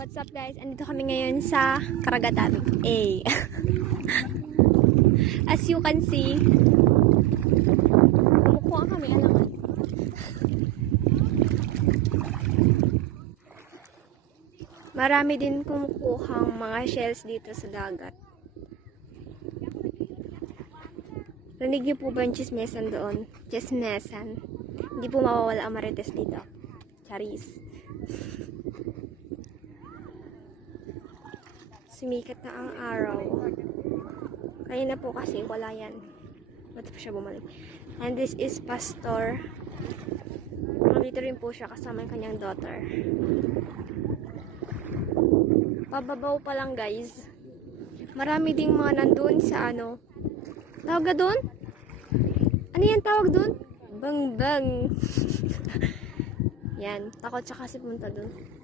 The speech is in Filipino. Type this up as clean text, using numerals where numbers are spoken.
what's up guys? Andito kami ngayon sa Karagatan A. As you can see, kumukuha kami, marami din kumukuhang mga shells dito sa dagat. Rinig niyo po ba yung chismesan doon? Chismesan. Hindi po mawawala ang marites dito. Charis. Sumikat na ang araw. Kanina po kasi wala yan. Ba't pa siya bumalik? And this is Pastor. Nandito rin po siya kasama yung kanyang daughter. Pababaw pa lang guys. Marami ding mga nandun sa ano. Tawag ka doon? Ano yan tawag doon? Bang bang. Yan. Takot siya kasi punta doon.